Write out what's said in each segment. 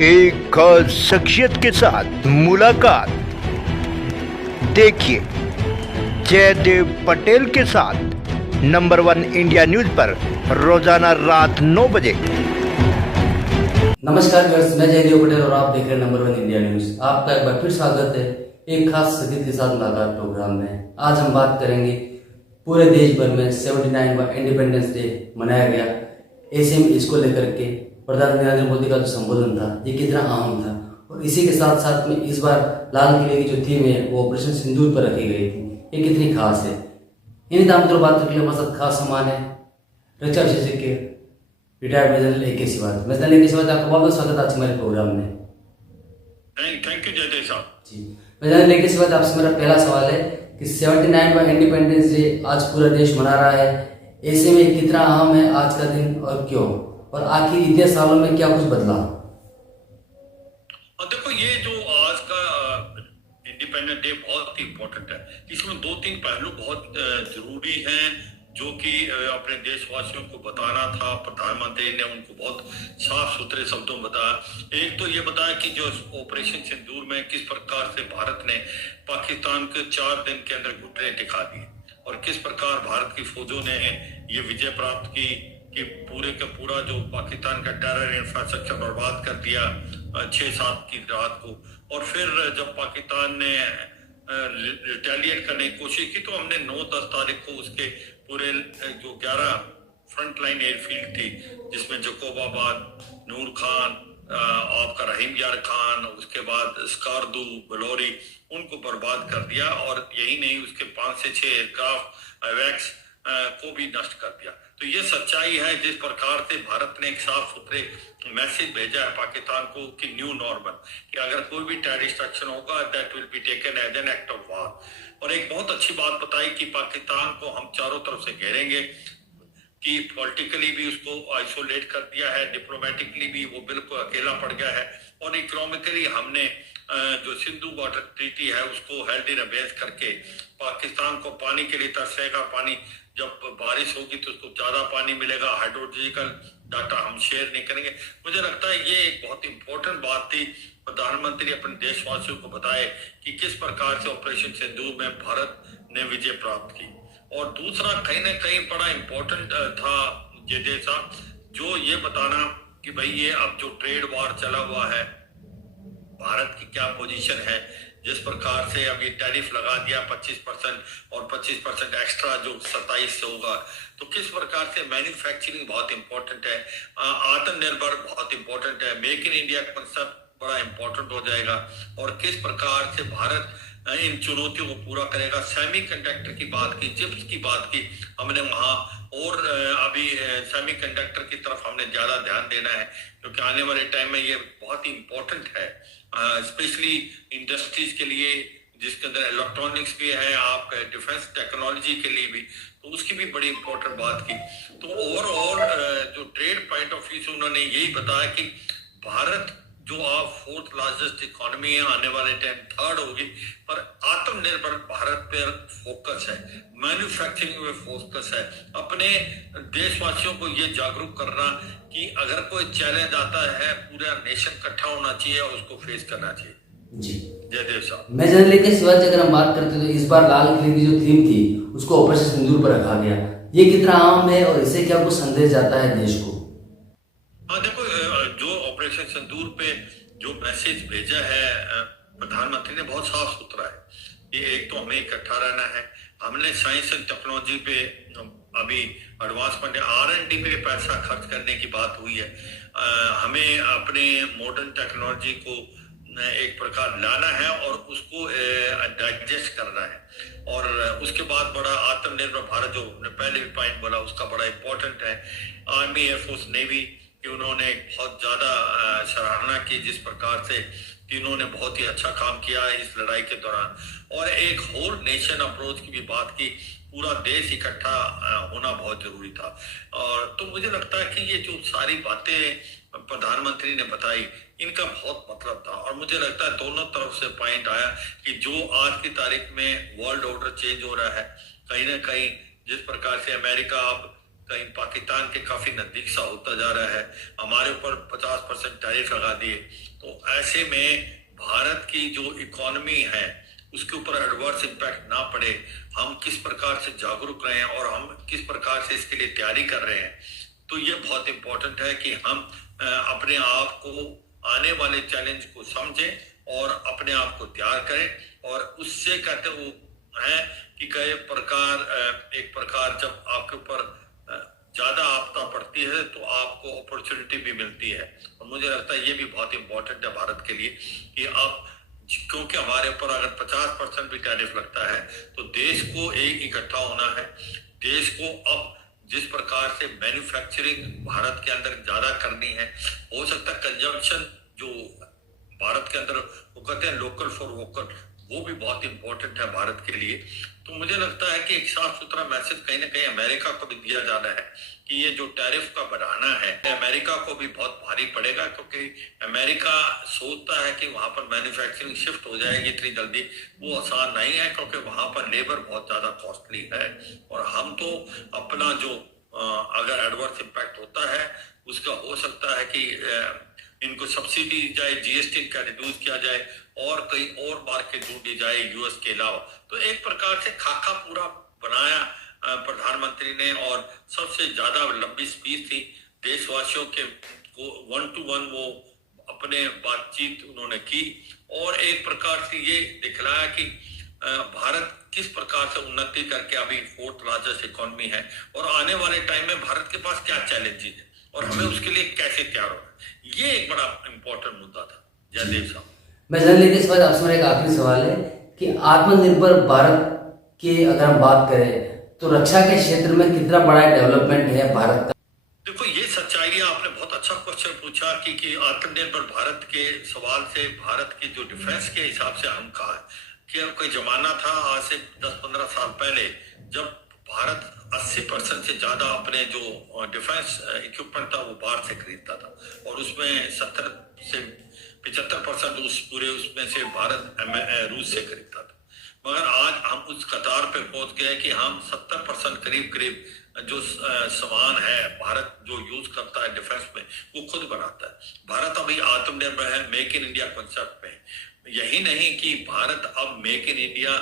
एक खास शख्सियत के साथ मुलाकात। देखिए जयदेव पटेल के साथ नंबर 1 इंडिया न्यूज पर रोजाना रात 9 बजे। नमस्कार व्यूअर्स, मैं जयदेव पटेल और आप देख रहे हैं नंबर 1 इंडिया न्यूज। आपका एक बार फिर स्वागत है एक खास शख्सियत के साथ मुलाकात प्रोग्राम में। आज हम बात करेंगे पूरे देश भर में 79वां इंडिपेंडेंस डे मनाया गया। ऐसे में इसको लेकर के प्रधानमंत्री नरेंद्र मोदी का जो संबोधन था ये कितना अहम था, और इसी के साथ साथ में इस बार लाल किले की जो थीम है वो ऑपरेशन सिंदूर पर रखी गई थी। ये कितनी खास है, इन दाम पर बात करने के लिए हमारे साथ खास सम्मान है रक्षा विशेषज्ञ रिटायर्ड मेजर ए के सिवात। मेजर ए के सिवात, आपका बहुत बहुत स्वागत है आज हमारे प्रोग्राम में। थैंक यू जयदेव साहब जी, मेजर ए के सिवात, आपसे मेरा पहला सवाल है कि 79वां इंडिपेंडेंस डे आज पूरा देश मना रहा है। ऐसे में कितना अहम है आज का दिन और क्यों, और आखिर इतने सालों में क्या कुछ बदला? देखो, ये जो आज का इंडिपेंडेंस डे बहुत ही इम्पोर्टेंट है। इसमें 2-3 पहलू बहुत जरूरी हैं जो कि अपने देशवासियों को बताना था। प्रधानमंत्री ने उनको बहुत साफ सुथरे शब्दों में बताया। एक तो ये बताया कि जो ऑपरेशन सिंदूर में किस प्रकार से भारत ने पाकिस्तान के 4 दिन के अंदर घुटने टिका दिए, और किस प्रकार भारत की फौजों ने ये विजय प्राप्त की कि पूरे का पूरा जो पाकिस्तान का टेरर इंफ्रास्ट्रक्चर बर्बाद कर दिया 6-7 की रात को। और फिर जब पाकिस्तान ने रिटेलिएट करने की कोशिश की तो हमने 9-10 तारीख को उसके पूरे जो 11 फ्रंट लाइन एयरफील्ड थी, जिसमें जकोबाबाद, नूर खान, आपका रहीम यार खान, उसके बाद स्कारदू, बलौरी, उनको बर्बाद कर दिया। और यही नहीं, उसके 5 से 6 एयरक्राफ्ट एवेक्स को भी नष्ट कर दिया। तो ये सच्चाई है जिस प्रकार से भारत ने एक साफ सुथरे मैसेज भेजा है पाकिस्तान को कि न्यू नॉर्मल, कि अगर कोई भी टेररिस्ट एक्शन होगा that will be taken as an act of war. और एक बहुत अच्छी बात बताई कि पाकिस्तान को हम चारों तरफ से घेरेंगे, कि पॉलिटिकली भी उसको आइसोलेट कर दिया है, डिप्लोमेटिकली भी वो बिल्कुल अकेला पड़ गया है, और इकोनॉमिकली हमने जो सिंधु वाटर ट्रीटी है उसको हेल्ड इन अबेंस करके पाकिस्तान को पानी के लिए तरसेगा। पानी जब बारिश होगी तो उसको ज्यादा पानी मिलेगा। हाइड्रोलॉजिकल डाटा हम शेयर नहीं करेंगे। मुझे लगता है ये एक बहुत इंपॉर्टेंट बात थी। प्रधानमंत्री अपने देशवासियों को बताए कि किस प्रकार से ऑपरेशन सिंदूर में भारत ने विजय प्राप्त की। और दूसरा कहीं ना कहीं बड़ा इंपॉर्टेंट था जयदेव साहब, जो ये बताना कि भाई ये अब जो ट्रेड वॉर चला हुआ है, भारत की क्या पोजीशन है। जिस प्रकार से अब ये टैरिफ लगा दिया 25% और 25% एक्स्ट्रा जो 27 से होगा, तो किस प्रकार से मैन्युफैक्चरिंग बहुत इंपॉर्टेंट है, आत्मनिर्भर बहुत इंपॉर्टेंट है, मेक इन इंडिया कंसेप्ट बड़ा इंपॉर्टेंट हो जाएगा, और किस प्रकार से भारत इन चुनौतियों को पूरा करेगा। सेमीकंडक्टर की बात की, चिप्स की बात की हमने वहां, और अभी सेमीकंडक्टर की तरफ हमने ज्यादा ध्यान देना है, क्योंकि आने वाले टाइम में ये बहुत ही इंपॉर्टेंट है, स्पेशली इंडस्ट्रीज के लिए, जिसके अंदर इलेक्ट्रॉनिक्स भी है, आप डिफेंस टेक्नोलॉजी के लिए भी, तो उसकी भी बड़ी इंपॉर्टेंट बात की। तो ओवरऑल जो ट्रेड पॉइंट ऑफ व्यू से उन्होंने यही बताया कि भारत जो आप 4th लार्जेस्ट इकोनॉमी है, आने वाले टाइम 3rd होगी, पर आत्मनिर्भर भारत पर फोकस है, मैन्युफैक्चरिंग में फोकस है। अपने देशवासियों को ये जागरूक करना कि अगर कोई चैलेंज आता है पूरा नेशन इकट्ठा होना चाहिए और उसको फेस करना चाहिए। जी जयदेव साहब, मैं जनरल के सिवाय अगर हम बात करते तो इस बार लाल किले की जो थीम थी उसको ऑपरेशन सिंदूर पर रखा गया। ये कितना आम है और इससे क्या कुछ संदेश जाता है देश को? हाँ देखो, जो ऑपरेशन सिंदूर पे जो मैसेज भेजा है प्रधानमंत्री ने बहुत साफ सुथरा है। ये एक तो हमें इकट्ठा रहना है, हमने साइंस एंड टेक्नोलॉजी पे अभी एडवांसमेंट R&D पे पैसा खर्च करने की बात हुई है। हमें अपने मॉडर्न टेक्नोलॉजी को एक प्रकार लाना है और उसको डाइजेस्ट करना है, और उसके बाद बड़ा आत्मनिर्भर भारत जो पहले भी पॉइंट बोला उसका बड़ा इंपॉर्टेंट है। आर्मी, एयरफोर्स, नेवी कि उन्होंने बहुत ज्यादा सराहना की, जिस प्रकार से कि उन्होंने बहुत ही अच्छा काम किया इस लड़ाई के दौरान। और एक होल नेशन अप्रोच की भी बात की, पूरा देश इकट्ठा होना बहुत जरूरी था। और तो मुझे लगता है कि ये जो सारी बातें प्रधानमंत्री ने बताई इनका बहुत मतलब था, और मुझे लगता है दोनों तरफ से पॉइंट आया कि जो आज की तारीख में वर्ल्ड ऑर्डर चेंज हो रहा है, कहीं ना कहीं जिस प्रकार से अमेरिका अब कहीं पाकिस्तान के काफी नजदीक सा होता जा रहा है, हमारे ऊपर 50% टैरिफ लगा दिए। तो ऐसे में भारत की जो इकोनॉमी है उसके ऊपर एडवर्स इम्पैक्ट ना पड़े, हम किस प्रकार से जागरूक रहे हैं और हम किस प्रकार से इसके लिए तैयारी कर रहे हैं। तो ये बहुत इंपॉर्टेंट है कि हम अपने आप को आने वाले चैलेंज को समझें और अपने आप को तैयार करें। और उससे कहते वो है कि कई प्रकार एक प्रकार जब आपके ऊपर ज्यादा आपदा पड़ती है तो आपको अपॉर्चुनिटी भी मिलती है। और मुझे लगता है ये भी बहुत इंपॉर्टेंट है भारत के लिए कि अब, क्योंकि हमारे ऊपर अगर 50% भी टैरिफ लगता है तो देश को एक इकट्ठा होना है। देश को अब जिस प्रकार से मैन्युफैक्चरिंग भारत के अंदर ज्यादा करनी है, हो सकता है कंजम्पशन जो भारत के अंदर वो कहते हैं लोकल फॉर वोकल, वो भी बहुत इंपॉर्टेंट है भारत के लिए। तो मुझे लगता है कि एक साफ सुथरा मैसेज कहीं ना कहीं अमेरिका को भी दिया जाना है कि ये जो टैरिफ का बढ़ाना है अमेरिका को भी बहुत भारी पड़ेगा, क्योंकि अमेरिका सोचता है कि वहां पर मैन्युफैक्चरिंग शिफ्ट हो जाएगी इतनी जल्दी, वो आसान नहीं है, क्योंकि वहां पर लेबर बहुत ज्यादा कॉस्टली है। और हम तो अपना जो अगर एडवर्स इम्पैक्ट होता है उसका हो सकता है कि इनको सब्सिडी दी जाए, जीएसटी का रिड्यूस किया जाए और कई और मार्केट ढूंढी जाए यूएस के अलावा। तो एक प्रकार से खाका पूरा बनाया प्रधानमंत्री ने, और सबसे ज्यादा लंबी स्पीच थी देशवासियों के को 1 to 1 वो अपने बातचीत उन्होंने की और एक प्रकार से ये दिखलाया कि भारत किस प्रकार से उन्नति करके अभी 4th लार्जेस्ट इकोनॉमी है और आने वाले टाइम में भारत के पास क्या चैलेंजेस है और हमें उसके लिए कैसे तैयार होना है। ये एक बड़ा इंपॉर्टेंट मुद्दा था। जयदेव साहब, मैं जान लेते इस बार आपसे मेरा एक आखिरी सवाल है कि आत्मनिर्भर भारत की अगर हम बात करें तो रक्षा के क्षेत्र में कितना बड़ा डेवलपमेंट है भारत का? देखो ये सच्चाई है, आपने बहुत अच्छा क्वेश्चन पूछा कि आत्मनिर्भर भारत के सवाल से भारत के जो डिफेंस के हिसाब से हम कहा कि कोई जमाना था आज से 10-15 साल पहले जब भारत 80% से ज्यादा अपने जो डिफेंस इक्विपमेंट था वो बाहर से खरीदता था और उसमें 70 से 75% उस पूरे उसमें से भारत रूस से खरीदता था। मगर आज हम उस कतार पे पहुंच गए कि हम 70% करीब जो सामान है भारत जो यूज करता है डिफेंस में वो खुद बनाता है। भारत अभी आत्मनिर्भर है, मेक इन इंडिया कॉन्सेप्ट में। यही नहीं कि भारत अब मेक इन इंडिया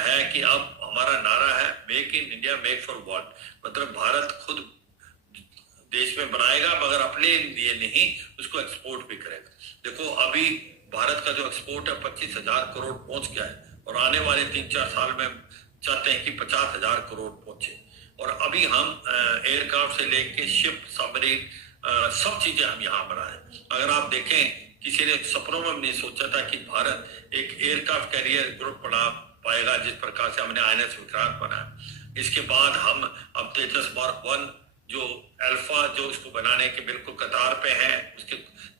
है कि अब हमारा नारा है make in India make for world, मतलब भारत खुद देश में बनाएगा मगर अपने लिए नहीं, उसको एक्सपोर्ट भी करेगा। देखो अभी भारत का जो एक्सपोर्ट है 25,000 करोड़ पहुंच गया है और आने वाले 3-4 साल में चाहते हैं कि 50,000 करोड़ पहुंचे। और अभी हम एयरक्राफ्ट से लेके शिप, सबमरीन, सब चीजें हम यहाँ बनाए। अगर आप देखें किसी ने सपनों में नहीं सोचा था कि भारत एक एयरक्राफ्ट कैरियर ग्रुप बना पाएगा जिस प्रकार से हमने INS विक्रांत बनाया। इसके बाद हम अब तेजस मार्क 1 जो अल्फा जो इसको बनाने के बिल्कुल कतार पे है, उसके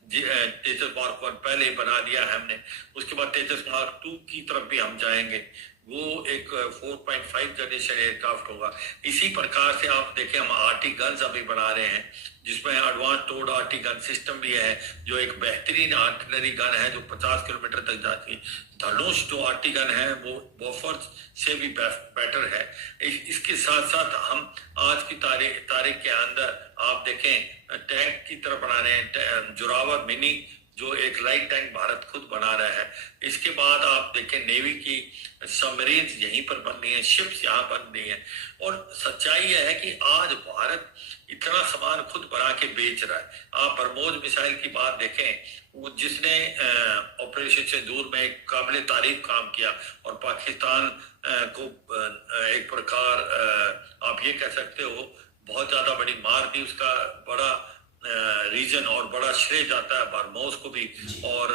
तेजस मार्क 1 पहले ही बना दिया है हमने। उसके बाद तेजस मार्क 2 की तरफ भी हम जाएंगे, वो एक 4.5 जनरेशन एयरक्राफ्ट होगा। इसी प्रकार से आप देखें हम RT गन्स अभी बना रहे हैं जिसमें advance towed RT gun system भी है जो एक बेहतरीन आर्टिलरी गन है जो 50 किलोमीटर तक जाती है। धनुष जो RT गन है वो बॉफर्स से भी बेटर है। इसके साथ साथ हम आज की तारीख के अंदर आप देखें टैंक की तरफ बना रहे हैं, जोरावर मिनी जो एक लाइट टैंक भारत खुद बना रहा है। इसके बाद आप देखें नेवी की सबमरीन यहीं पर बन रही है, शिप्स यहाँ बन रही है। और सच्चाई यह है कि आज भारत इतना सामान खुद बना के बेच रहा है। आप ब्रह्मोस मिसाइल की बात देखें, वो जिसने ऑपरेशन सिंदूर में एक काबिल तारीफ काम किया और पाकिस्तान को एक प्रकार आप ये कह सकते हो बहुत ज्यादा बड़ी मार दी, उसका बड़ा रीजन और बड़ा श्रेय जाता है ब्रह्मोस को भी और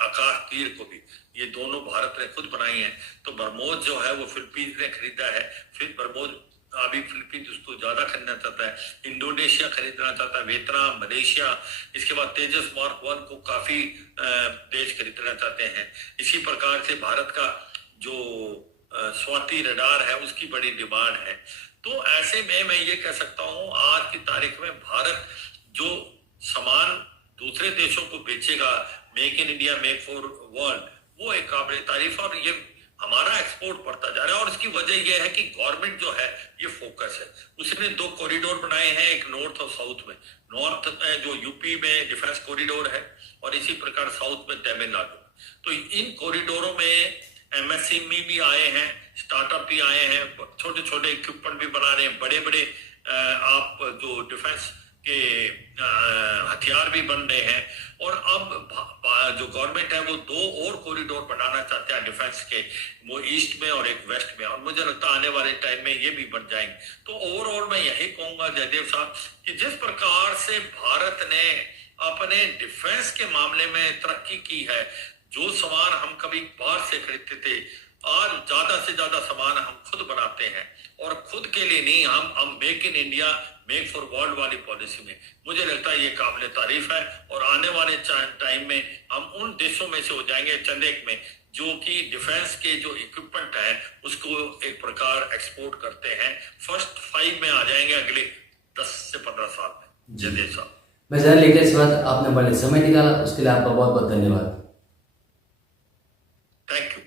आकाश तीर को भी। ये दोनों भारत ने खुद बनाई हैं। तो ब्रह्मोस जो है वो फिलीपींस ने खरीदा है, फिर ब्रह्मोस अभी फिलीपींस उसको ज्यादा खरीदना चाहता है, इंडोनेशिया खरीदना चाहता है, वियतनाम, मलेशिया। इसके बाद तेजस मार्क 1 को काफी देश खरीदना चाहते हैं। इसी प्रकार से भारत का जो स्वाति रडार है उसकी बड़ी डिमांड है। तो ऐसे में मैं ये कह सकता हूँ आज की तारीख में भारत जो सामान दूसरे देशों को बेचेगा, make in India make for world, वो एक काबिल तारीफ। और ये हमारा एक्सपोर्ट बढ़ता जा रहा है। और इसकी वजह यह है कि गवर्नमेंट जो है ये फोकस है। उसने 2 कॉरिडोर बनाए हैं, एक नॉर्थ और साउथ में। नॉर्थ में जो यूपी में डिफेंस कॉरिडोर है और इसी प्रकार साउथ में तमिलनाडु। तो इन कॉरिडोरों में एमएसएमई भी आए हैं, स्टार्टअप भी आए हैं, छोटे छोटे इक्विपमेंट भी बना रहे हैं, बड़े बड़े आप जो डिफेंस के हथियार भी बन रहे हैं। और अब जो गवर्नमेंट है वो 2 और कॉरिडोर बनाना चाहते हैं डिफेंस के, वो ईस्ट में और एक वेस्ट में। और मुझे लगता है आने वाले टाइम में ये भी बन जाएंगे। तो ओवरऑल मैं यही कहूंगा जयदेव साहब कि जिस प्रकार से भारत ने अपने डिफेंस के मामले में तरक्की की है, जो सामान हम कभी बाहर से खरीदते थे, आज ज्यादा से ज्यादा सामान हम खुद बनाते हैं। और खुद के लिए नहीं, हम make in India make for world वाली पॉलिसी में, मुझे लगता है ये काबिल तारीफ है। और आने वाले टाइम में हम उन देशों में से हो जाएंगे चंद एक में जो कि डिफेंस के जो इक्विपमेंट है उसको एक प्रकार एक्सपोर्ट करते हैं। फर्स्ट 5 में आ जाएंगे अगले 10 से 15 साल में। जयदेव साहब, मैं जान लेटेस्ट बात आपने बड़े समय निकाला, उसके लिए आपका बहुत बहुत धन्यवाद। Thank you.